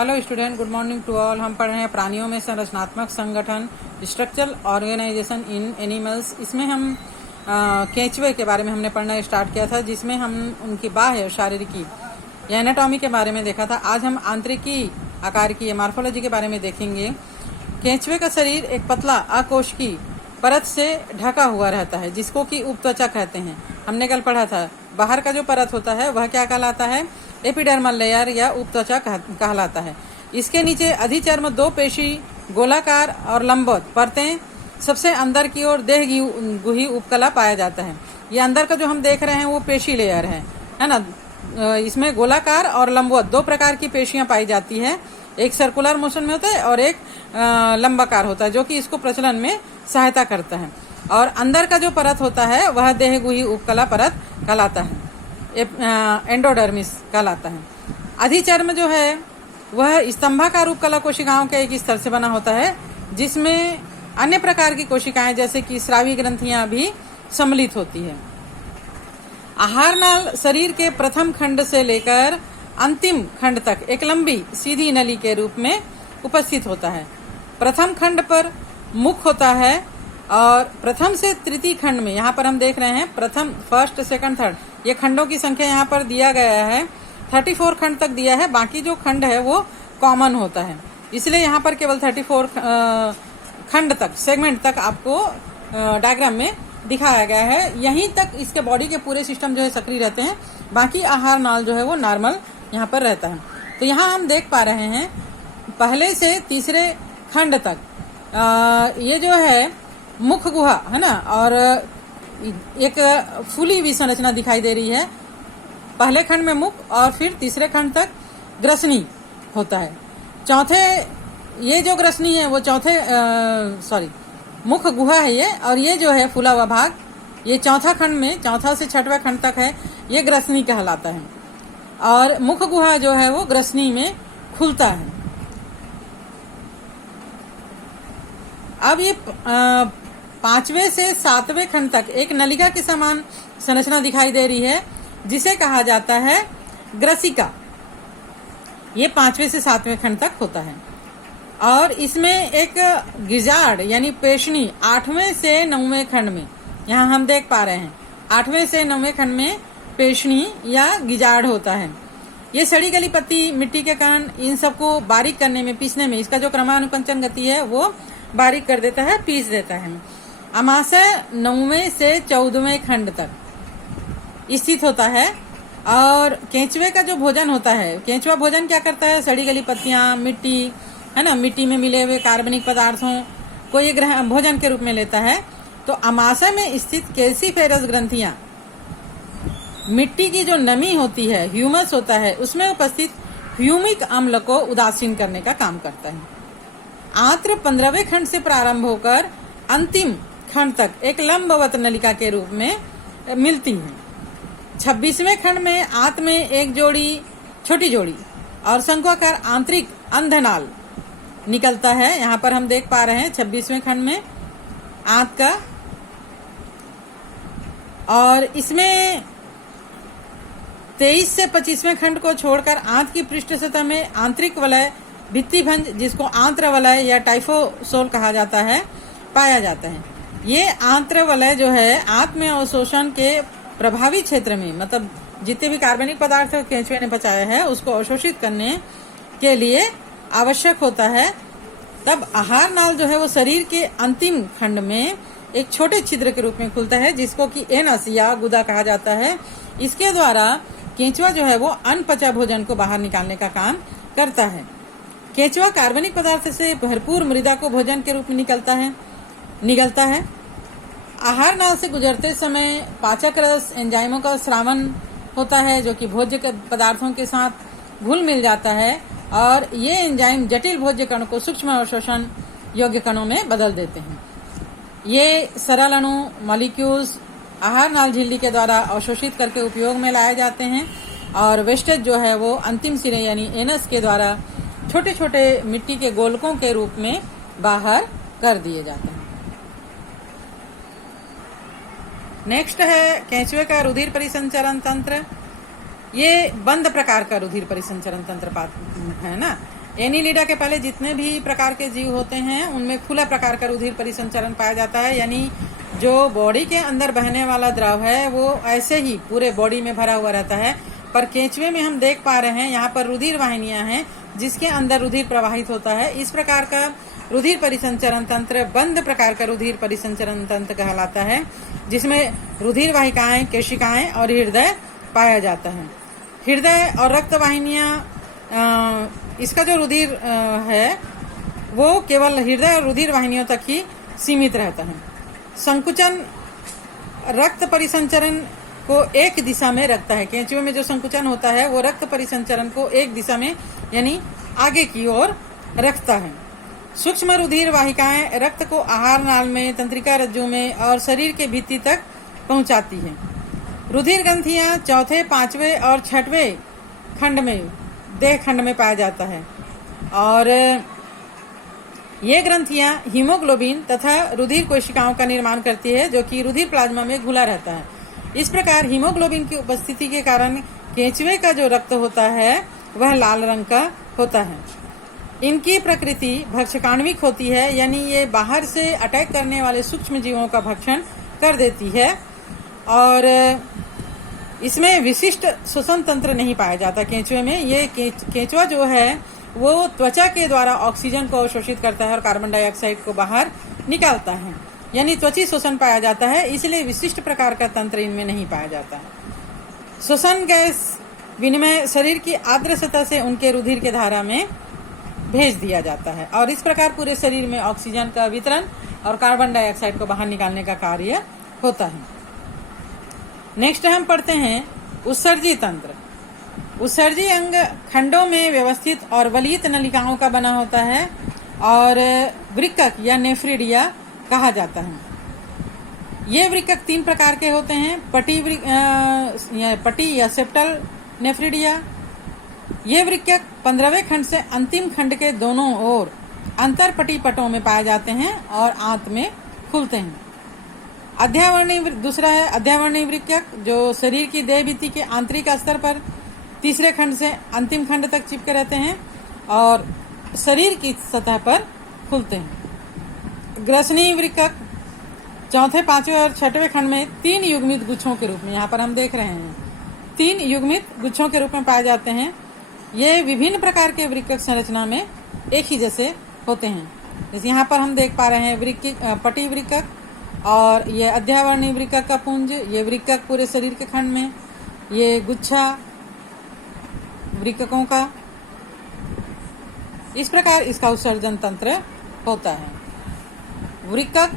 Hello student, good morning to all. हम पढ़ रहे हैं प्राणियों में संरचनात्मक संगठन, स्ट्रक्चरल ऑर्गेनाइजेशन इन एनिमल्स। इसमें हम केंचुए के बारे में हमने पढ़ना स्टार्ट किया था, जिसमें हम उनकी बाह्य शारीरिकी या एनाटॉमी के बारे में देखा था। आज हम आंतरिकी आकार की मार्फोलॉजी के बारे में देखेंगे। केंचुए का शरीर एक पतला अकोशिकीय परत से ढका हुआ रहता है, जिसको कि उपत्वचा कहते हैं। हमने कल पढ़ा था बाहर का जो परत होता है वह क्या कहलाता है? एपिडर्मल लेयर या उपत्वचा कहलाता है। इसके नीचे अधिचर्म दो पेशी गोलाकार और लंबवत परतें, सबसे अंदर की ओर देह गुही उपकला पाया जाता है। ये अंदर का जो हम देख रहे हैं वो पेशी लेयर है ना। इसमें गोलाकार और लंबवत दो प्रकार की पेशियां पाई जाती है। एक सर्कुलर मोशन में होता है और एक लंबाकार होता है, जो कि इसको प्रचलन में सहायता करता है। और अंदर का जो परत होता है वह देह गुही उपकला परत कहलाता है, एंडोडर्मिस कहलाता है। अधिचर्म जो है वह स्तंभाकार उपकला कोशिकाओं के एक स्तर से बना होता है, जिसमें अन्य प्रकार की कोशिकाएं जैसे कि स्रावी ग्रंथियां भी सम्मिलित होती है। आहार नाल शरीर के प्रथम खंड से लेकर अंतिम खंड तक एक लंबी सीधी नली के रूप में उपस्थित होता है। प्रथम खंड पर मुख होता है और प्रथम से तृतीय खंड में, यहाँ पर हम देख रहे हैं प्रथम, फर्स्ट, सेकंड, थर्ड, ये खंडों की संख्या यहाँ पर दिया गया है। 34 खंड तक दिया है, बाकी जो खंड है वो कॉमन होता है, इसलिए यहाँ पर केवल 34 खंड तक, सेगमेंट तक आपको डायग्राम में दिखाया गया है। यहीं तक इसके बॉडी के पूरे सिस्टम जो है सक्रिय रहते हैं, बाकी आहार नाल जो है वो नॉर्मल यहाँ पर रहता है। तो यहाँ हम देख पा रहे हैं पहले से तीसरे खंड तक ये जो है मुख गुहा है ना, और एक फूली हुई संरचना दिखाई दे रही है। पहले खंड में मुख और फिर तीसरे खंड तक ग्रसनी होता है। चौथे, ये जो ग्रसनी है वो मुख गुहा है ये, और ये जो है फूला हुआ भाग ये चौथा खंड में, चौथा से छठवें खंड तक है, ये ग्रसनी कहलाता है। और मुख गुहा जो है वो ग्रसनी में खुलता है। अब ये 5वें से 7वें खंड तक एक नलिका के समान संरचना दिखाई दे रही है, जिसे कहा जाता है ग्रसिका। ये 5वें से 7वें खंड तक होता है। और इसमें एक गिजार्ड यानी पेशनी 8वें से 9वें खंड में, यहाँ हम देख पा रहे हैं 8वें से 9वें खंड में पेशनी या गिजार्ड होता है। ये सड़ी गली पत्ती, मिट्टी के कण, इन सबको बारीक करने में, पीसने में, इसका जो क्रमानुपंचन गति है वो बारीक कर देता है, पीस देता है। अमाशय 9वें से 14वें खंड तक स्थित होता है। और केंचुए का जो भोजन होता है, केंचुआ भोजन क्या करता है? सड़ी गली पत्तियां, मिट्टी है ना, मिट्टी में मिले हुए कार्बनिक पदार्थों को ये भोजन के रूप में लेता है। तो अमाशय में स्थित कैल्सीफेरस ग्रंथियां मिट्टी की जो नमी होती है, ह्यूमस होता है, उसमें उपस्थित ह्यूमिक अम्ल को उदासीन करने का काम करता है। आंत्र 15वें खंड से प्रारंभ होकर अंतिम खंड तक एक लंबवत नलिका के रूप में मिलती है। 26वें खंड में आंत में एक जोड़ी, छोटी जोड़ी और शंक्वाकार आंतरिक अंधनाल निकलता है। यहाँ पर हम देख पा रहे हैं 26वें खंड में आंत का, और इसमें 23 से 25वें खंड को छोड़कर आंत की पृष्ठ सतह में आंतरिक वलय, भित्तिभंज, जिसको आंत्र वलय या टाइफोसोल कहा जाता है, पाया जाता है। ये आंत्र वलय जो है आंत में अवशोषण के प्रभावी क्षेत्र में, मतलब जितने भी कार्बनिक पदार्थ केंचुए ने बचाया है उसको अवशोषित करने के लिए आवश्यक होता है। तब आहार नाल जो है वो शरीर के अंतिम खंड में एक छोटे छिद्र के रूप में खुलता है, जिसको कि एनस या गुदा कहा जाता है। इसके द्वारा केंचुआ जो है वो अनपचा भोजन को बाहर निकालने का काम करता है। केंचुआ कार्बनिक पदार्थ से भरपूर मृदा को भोजन के रूप में निगलता है। आहार नाल से गुजरते समय पाचक रस, एंजाइमों का स्रावन होता है, जो कि भोज्य पदार्थों के साथ घुल मिल जाता है, और ये एंजाइम जटिल भोज्य कणों को सूक्ष्म अवशोषण योग्य कणों में बदल देते हैं। ये सरल अणु मॉलिक्यूल्स आहार नाल झिल्ली के द्वारा अवशोषित करके उपयोग में लाए जाते हैं, और वेस्टेज जो है वो अंतिम सिरे यानी एनस के द्वारा छोटे छोटे मिट्टी के गोलकों के रूप में बाहर कर दिए जाते हैं। नेक्स्ट है केंचुए का रुधिर परिसंचरण तंत्र। ये बंद प्रकार का रुधिर परिसंचरण तंत्र है ना। एनीलिडा के पहले जितने भी प्रकार के जीव होते हैं उनमें खुला प्रकार का रुधिर परिसंचरण पाया जाता है, यानी जो बॉडी के अंदर बहने वाला द्रव है वो ऐसे ही पूरे बॉडी में भरा हुआ रहता है। पर केंचुए में हम देख पा रहे हैं यहाँ पर रुधिर वाहिनियां हैं जिसके अंदर रुधिर प्रवाहित होता है। इस प्रकार का रुधिर परिसंचरण तंत्र बंद प्रकार का रुधिर परिसंचरण तंत्र कहलाता है, जिसमें रुधिर वाहिकाएं, केशिकाएं और हृदय पाया जाता है। हृदय और रक्त वाहिनियां, इसका जो रुधिर है वो केवल हृदय और रुधिर वाहिनियों तक ही सीमित रहता है। संकुचन रक्त परिसंचरण को एक दिशा में रखता है। केंचुए में जो संकुचन होता है वो रक्त परिसंचरण को एक दिशा में यानी आगे की ओर रखता है। सूक्ष्म रुधिर वाहिकाएं रक्त को आहार नाल में, तंत्रिका रज्जु में और शरीर के भित्ति तक पहुंचाती है। रुधिर ग्रंथियां चौथे, पांचवें और छठवें खंड में, देह खंड में पाया जाता है और ये ग्रंथियां हीमोग्लोबिन तथा रुधिर कोशिकाओं का निर्माण करती है जो कि रुधिर प्लाज्मा में घुला रहता है। इस प्रकार हीमोग्लोबिन की उपस्थिति के कारण केंचुए का जो रक्त होता है वह लाल रंग का होता है। इनकी प्रकृति भक्षकाण्विक होती है, यानी ये बाहर से अटैक करने वाले सूक्ष्म जीवों का भक्षण कर देती है और इसमें विशिष्ट श्वसन तंत्र नहीं पाया जाता। केंचुए में ये केंचुआ जो है वो त्वचा के द्वारा ऑक्सीजन को अवशोषित करता है और कार्बन डाइऑक्साइड को बाहर निकालता है, यानी त्वची श्वसन पाया जाता है, इसलिए विशिष्ट प्रकार का तंत्र इनमें नहीं पाया जाता है। श्वसन गैस विनिमय शरीर की आर्द्र सतह से उनके रुधिर के धारा में भेज दिया जाता है और इस प्रकार पूरे शरीर में ऑक्सीजन का वितरण और कार्बन डाइऑक्साइड को बाहर निकालने का कार्य होता है। नेक्स्ट हम पढ़ते हैं उत्सर्जी तंत्र। उत्सर्जी अंग खंडों में व्यवस्थित और वलित नलिकाओं का बना होता है और वृक्कक या नेफ्रिडिया कहा जाता है। ये वृक्कक 3 प्रकार के होते हैं, पटी या सेप्टल नेफ्रिडिया। ये वृक्कक 15वें खंड से अंतिम खंड के दोनों ओर अंतरपटी पटों में पाए जाते हैं और आंत में खुलते हैं। दूसरा है अध्यावरणीय वृक्कक, जो शरीर की देह भित्ति के आंतरिक स्तर पर तीसरे खंड से अंतिम खंड तक चिपके रहते हैं और शरीर की सतह पर खुलते हैं। ग्रसनीय वृक्कक चौथे, पांचवें और छठवें खंड में 3 युग्मित गुच्छों के रूप में, यहाँ पर हम देख रहे हैं 3 युग्मित गुच्छों के रूप में पाए जाते हैं। ये विभिन्न प्रकार के वृक्कक संरचना में एक ही जैसे होते हैं। जैसे यहाँ पर हम देख पा रहे हैं पटी वृक्कक और ये अध्यावरणीय वृक्कक का पुंज, ये वृक्कक पूरे शरीर के खंड में, ये गुच्छा वृक्ककों का। इस प्रकार इसका उत्सर्जन तंत्र होता है। वृक्कक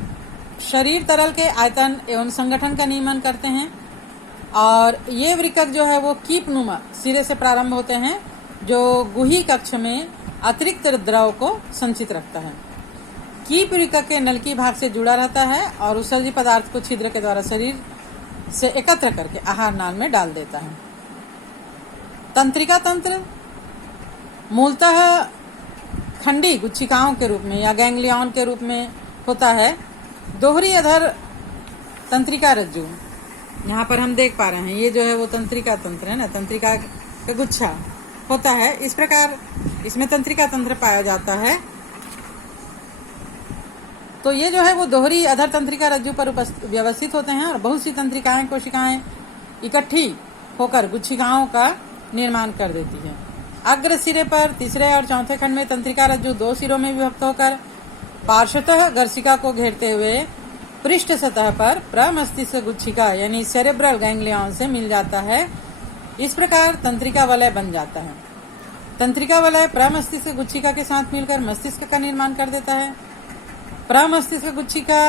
शरीर तरल के आयतन एवं संगठन का नियमन करते हैं और ये वृक्कक जो है वो कीपनुमा सिरे से प्रारंभ होते हैं जो गुही कक्ष में अतिरिक्त द्रव को संचित रखता है। कीप वृक्कक के नलकी भाग से जुड़ा रहता है और उत्सर्जी पदार्थ को छिद्र के द्वारा शरीर से एकत्र करके आहार नाल में डाल देता है। तंत्रिका तंत्र मूलतः खंडी गुच्छिकाओं के रूप में या गैंग्लियन के रूप में होता है। दोहरी अधर तंत्रिका रज्जु, यहाँ पर हम देख पा रहे हैं, ये जो है वो तंत्रिका तंत्र है ना, तंत्रिका का गुच्छा होता है। इस प्रकार इसमें तंत्रिका तंत्र पाया जाता है। तो ये जो है वो दोहरी अधर तंत्रिका रज्जु पर व्यवस्थित होते हैं और बहुत सी तंत्रिकाएं, कोशिकाएं इकट्ठी होकर गुच्छिकाओं का निर्माण कर देती है। अग्र सिरे पर तीसरे और चौथे खंड में तंत्रिका रज्जु 2 सिरों में विभक्त होकर पार्श्वतः गर्शिका को घेरते हुए पृष्ठ सतह पर प्रमस्तिष्क गुच्छिका यानी सेरेब्रल गैंग्लियन से मिल जाता है। इस प्रकार तंत्रिका वलय बन जाता है। तंत्रिका वलय प्रमस्तिष्क गुच्छिका के साथ मिलकर मस्तिष्क का निर्माण कर देता है। प्रमस्तिष्क गुच्छिका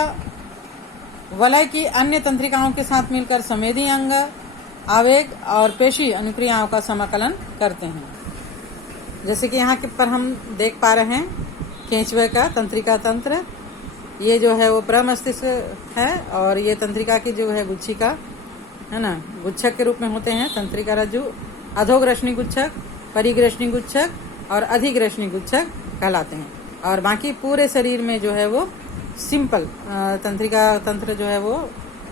वलय की अन्य तंत्रिकाओं के साथ मिलकर संवेदी अंग, आवेग और पेशी अनुक्रियाओं का समाकलन करते हैं। जैसे कि यहाँ पर हम देख पा रहे हैं केंचुए का तंत्रिका तंत्र, ये जो है वो प्रमस्तिष्क है और ये तंत्रिका की जो है गुच्छिका है ना, गुच्छक के रूप में होते हैं। तंत्रिका रज्जु अधोग्रसनी गुच्छक, परिग्रसनी गुच्छक और अधिग्रसनी गुच्छक कहलाते हैं और बाकी पूरे शरीर में जो है वो सिंपल तंत्रिका तंत्र जो है वो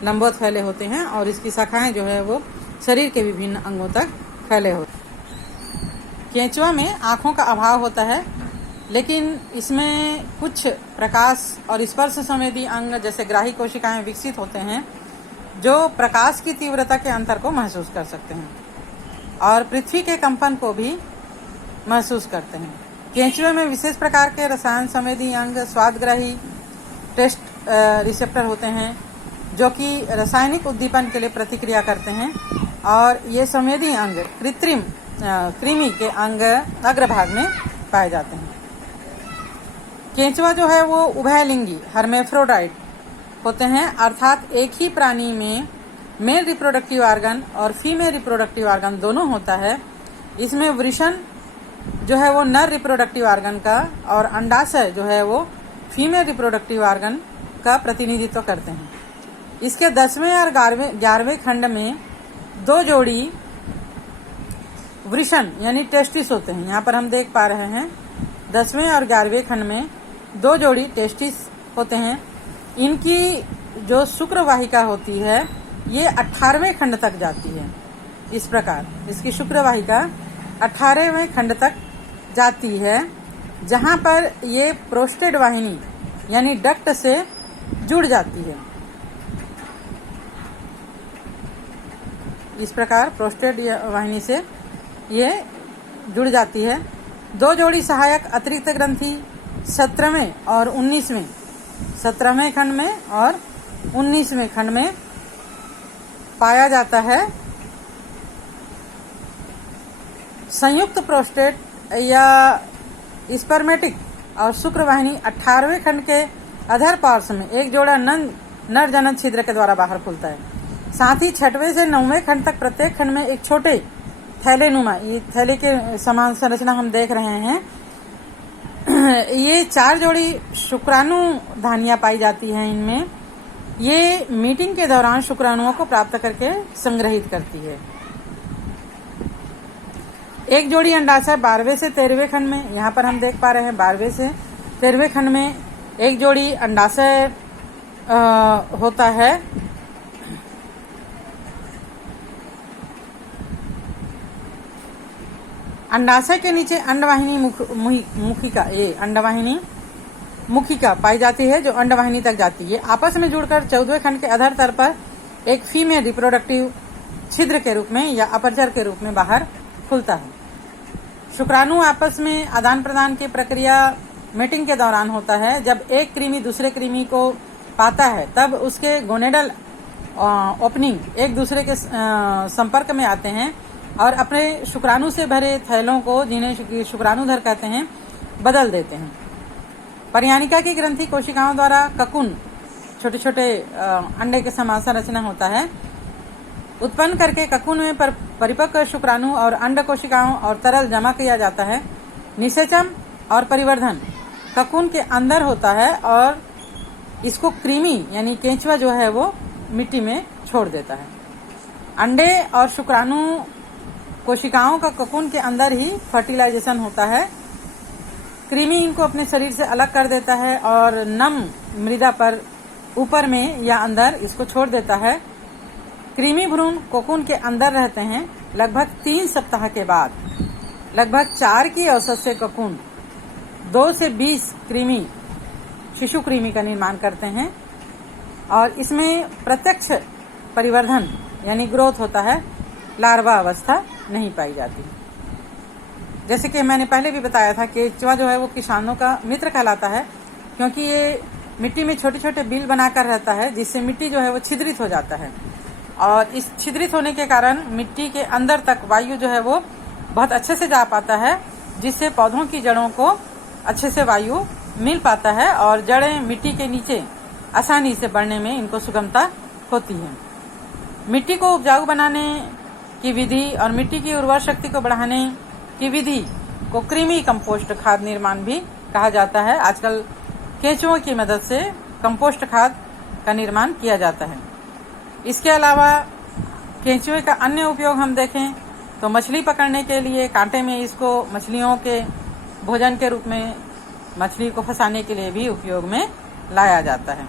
लंबवत फैले होते हैं और इसकी शाखाएं जो है वो शरीर के विभिन्न अंगों तक फैले होते हैं। केंचुआ में आँखों का अभाव होता है, लेकिन इसमें कुछ प्रकाश और स्पर्श संवेदी अंग जैसे ग्राही कोशिकाएं विकसित होते हैं जो प्रकाश की तीव्रता के अंतर को महसूस कर सकते हैं और पृथ्वी के कंपन को भी महसूस करते हैं। केंचुए में विशेष प्रकार के रसायन संवेदी अंग स्वादग्राही टेस्ट रिसेप्टर होते हैं जो कि रासायनिक उद्दीपन के लिए प्रतिक्रिया करते हैं और ये संवेदी अंग कृमि के अंग अग्रभाग में पाए जाते हैं। केंचुआ जो है वो उभयलिंगी हर्मेफ्रोडाइट होते हैं, अर्थात एक ही प्राणी में मेल रिप्रोडक्टिव ऑर्गन और फीमेल रिप्रोडक्टिव ऑर्गन दोनों होता है। इसमें वृषण जो है वो नर रिप्रोडक्टिव ऑर्गन का और अंडाशय जो है वो फीमेल रिप्रोडक्टिव ऑर्गन का प्रतिनिधित्व करते हैं। इसके 10वें और 11वें खंड में 2 जोड़ी वृषण यानी टेस्टिस होते हैं। यहाँ पर हम देख पा रहे हैं 10वें और 11वें खंड में 2 जोड़ी टेस्टिस होते हैं। इनकी जो शुक्र वाहिका होती है ये 18वें खंड तक जाती है। इस प्रकार इसकी शुक्र वाहिका 18वें खंड तक जाती है, जहां पर ये प्रोस्टेट वाहिनी यानी डक्ट से जुड़ जाती है। इस प्रकार प्रोस्टेट वाहिनी से ये जुड़ जाती है। 2 जोड़ी सहायक अतिरिक्त ग्रंथि 17वें और 19वें 17वें खंड में और 19वें खंड में पाया जाता है। संयुक्त प्रोस्टेट या स्पर्मेटिक और शुक्र वाहिनी 18वें खंड के अधर पार्श्व में एक जोड़ा नर जनन छिद्र के द्वारा बाहर खुलता है। साथ ही 6वें से 9वें खंड तक प्रत्येक खंड में एक छोटे थैलेनुमा, ये थैले के समान संरचना हम देख रहे हैं। ये 4 जोड़ी शुक्राणु धानियां पाई जाती हैं। इनमें ये मीटिंग के दौरान शुक्राणुओं को प्राप्त करके संग्रहित करती है। एक जोड़ी अंडाशय 12वें से 13वें खंड में, यहाँ पर हम देख पा रहे हैं 12वें से 13वें खंड में एक जोड़ी अंडाशय होता है। अंडाशय के नीचे अंडवाहिनी मुखिका, ये अंडवाहिनी मुखिका पाई जाती है जो अंडवाहिनी तक जाती है। आपस में जुड़कर 14वें खंड के अधर तल पर एक फीमेल रिप्रोडक्टिव छिद्र के रूप में या अपर्चर के रूप में बाहर खुलता है। शुक्राणु आपस में आदान प्रदान की प्रक्रिया मेटिंग के दौरान होता है। जब एक कृमि दूसरे कृमि को पाता है तब उसके गोनेडल ओपनिंग एक दूसरे के संपर्क में आते हैं और अपने शुक्राणु से भरे थैलों को, जिन्हें शुक्राणुधर कहते हैं, बदल देते हैं। परियानिका की ग्रंथि कोशिकाओं द्वारा ककुन, छोटे छोटे अंडे के समान संरचना होता है, उत्पन्न करके ककुन में परिपक्व शुक्राणु और अंड कोशिकाओं और तरल जमा किया जाता है। निषेचन और परिवर्धन ककुन के अंदर होता है और इसको कृमि यानी केंचुआ जो है वो मिट्टी में छोड़ देता है। अंडे और शुक्राणु कोशिकाओं का ककुन के अंदर ही फर्टिलाइजेशन होता है। कृमि इनको अपने शरीर से अलग कर देता है और नम मृदा पर ऊपर में या अंदर इसको छोड़ देता है। कृमि भ्रूण कोकुन के अंदर रहते हैं। लगभग 3 सप्ताह के बाद लगभग 4 की औसत से कोकुन 2 से 20 कृमि, शिशु कृमि का निर्माण करते हैं और इसमें प्रत्यक्ष परिवर्धन यानी ग्रोथ होता है। लार्वा अवस्था नहीं पाई जाती। जैसे कि मैंने पहले भी बताया था कि केंचुआ जो है वो किसानों का मित्र कहलाता है, क्योंकि ये मिट्टी में छोटे छोटे बिल बनाकर रहता है, जिससे मिट्टी जो है वो छिद्रित हो जाता है और इस छिद्रित होने के कारण मिट्टी के अंदर तक वायु जो है वो बहुत अच्छे से जा पाता है, जिससे पौधों की जड़ों को अच्छे से वायु मिल पाता है और जड़ें मिट्टी के नीचे आसानी से बढ़ने में इनको सुगमता होती है। मिट्टी को उपजाऊ बनाने की विधि और मिट्टी की उर्वर शक्ति को बढ़ाने की विधि को कृमि कंपोस्ट खाद निर्माण भी कहा जाता है। आजकल केंचुओं की मदद से कंपोस्ट खाद का निर्माण किया जाता है। इसके अलावा केंचुए का अन्य उपयोग हम देखें तो मछली पकड़ने के लिए कांटे में इसको मछलियों के भोजन के रूप में मछली को फंसाने के लिए भी उपयोग में लाया जाता है।